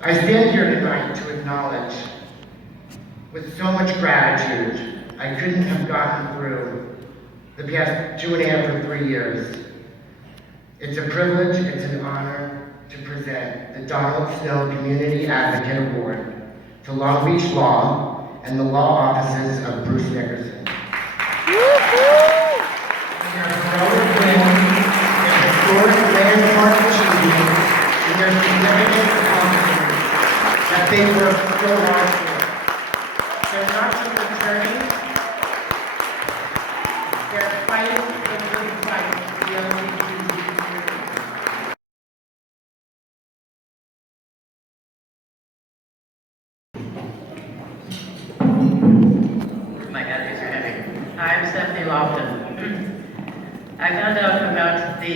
I stand here tonight to acknowledge, with so much gratitude, I couldn't have gotten through the past 2.5 or 3 years. It's a privilege, it's an honor to present the Donald Snow Community Advocate Award to Long Beach Law and the law offices of Bruce Nickerson. Their heroic win, their historic landmark achievement, and their significant accomplishments that they worked so hard for. They're not just attorneys, they're fighting for the good fight for the LGBTQ community. My God, these are heavy. I'm Loftin. I found out about the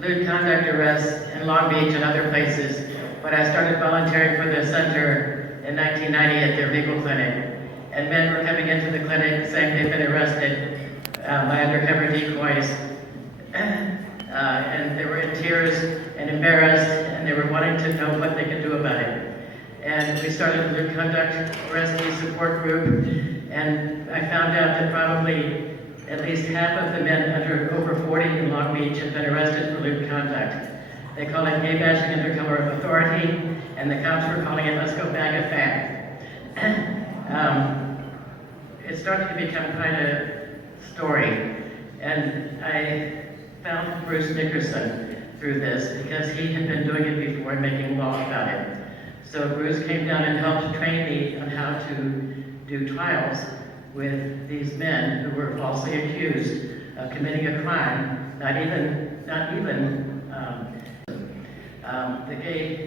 lewd conduct arrests in Long Beach and other places when I started volunteering for the center in 1990 at their legal clinic. And men were coming into the clinic saying they've been arrested by undercover decoys. And they were in tears and embarrassed, and they were wanting to know what they could do about it. And we started a lewd conduct arrestee support group, and I found out that probably at least half of the men under over 40 in Long Beach have been arrested for lewd conduct. They call it gay bashing under cover of authority, and the cops were calling it let's go bag a fag. It started to become quite a story, and I found Bruce Nickerson through this because he had been doing it before and making law about it. So Bruce came down and helped train me on how to do trials with these men who were falsely accused of committing a crime,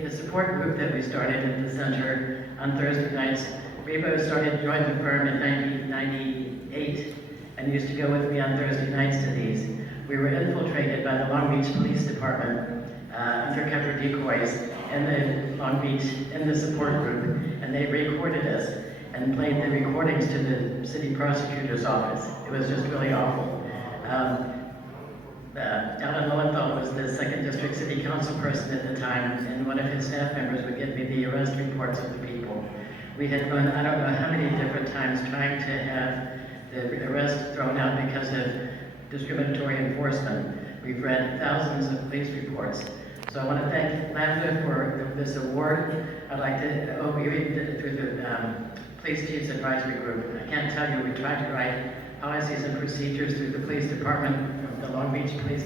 the support group that we started at the center on Thursday nights. Rebo joined the firm in 1998 and used to go with me on Thursday nights to these. We were infiltrated by the Long Beach Police Department, undercover decoys in the support group, and they recorded us and played the recordings to the city prosecutor's office. It was just really awful. Alan Lowenthal was the 2nd District City Council person at the time, and one of his staff members would give me the arrest reports of the people. We had run, I don't know how many different times, trying to have the arrest thrown out because of discriminatory enforcement. We've read thousands of police reports. So I want to thank Lambda for this award. I'd like to, we did it through the Police Chiefs Advisory Group. I can't tell you, we tried to write policies and procedures through the police department, the Long Beach Police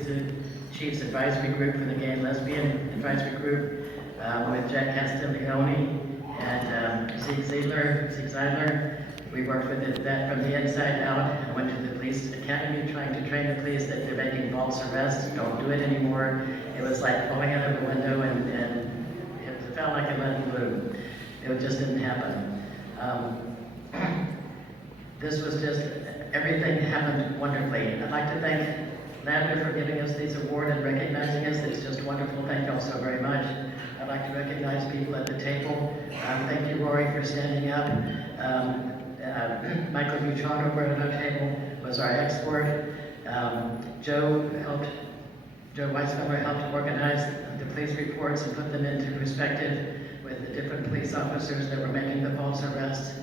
Chiefs Advisory Group for the Gay and Lesbian Advisory Group with Jack Castiglione and Zeke Zeidler. We worked with that from the inside out. I went to the police academy trying to train the police that they're making false arrests, don't do it anymore. It was like falling out of a window and it felt like a lead balloon. It just didn't happen. This was just, everything happened wonderfully. I'd like to thank Lambda for giving us this award and recognizing us. It's just wonderful. Thank you all so very much. I'd like to recognize people at the table. Thank you, Rory, for standing up. Michael Butrano over at our table was our expert. Joe Weisfelder helped organize the police reports and put them into perspective with the different police officers that were making the false arrests.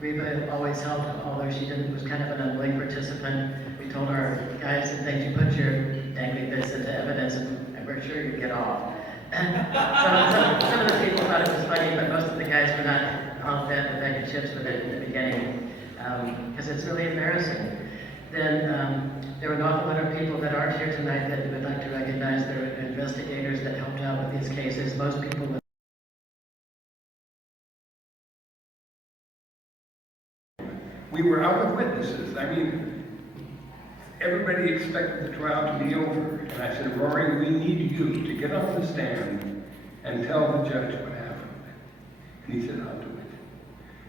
Reba always helped, although she was kind of an unwilling participant. We told our guys that they put your dangling this into evidence and we're sure you'd get off. Some of the people thought it was funny, but most of the guys were not all fed the bag of chips with it in the beginning, because it's really embarrassing. Then there were an awful lot of people that aren't here tonight that we would like to recognize. There were investigators that helped out with these cases. Most people We were out of witnesses. I mean, everybody expected the trial to be over. And I said, Rory, we need you to get off the stand and tell the judge what happened. And he said, I'll do it.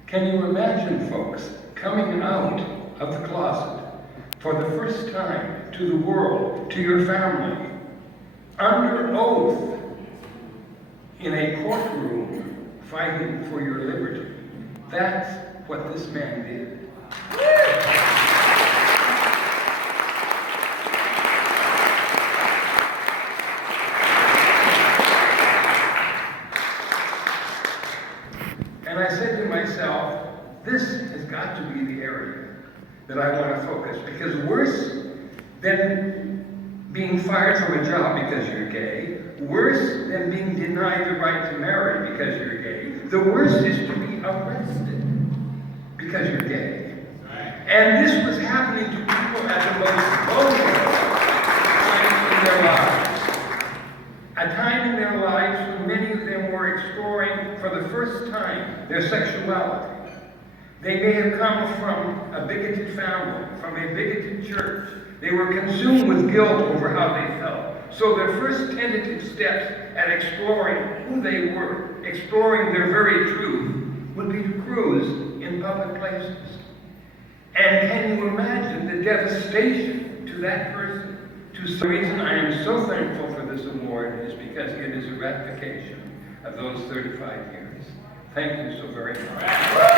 Can you imagine, folks, coming out of the closet for the first time to the world, to your family, under oath, in a courtroom, fighting for your liberty? That's what this man did. got to be the area that I want to focus, because worse than being fired from a job because you're gay, worse than being denied the right to marry because you're gay, the worst is to be arrested because you're gay. And this was happening to people at the most vulnerable time in their lives. A time in their lives when many of them were exploring for the first time their sexuality. They may have come from a bigoted family, from a bigoted church. They were consumed with guilt over how they felt. So their first tentative steps at exploring who they were, exploring their very truth, would be to cruise in public places. And can you imagine the devastation to that person? The reason I am so thankful for this award is because it is a ratification of those 35 years. Thank you so very much.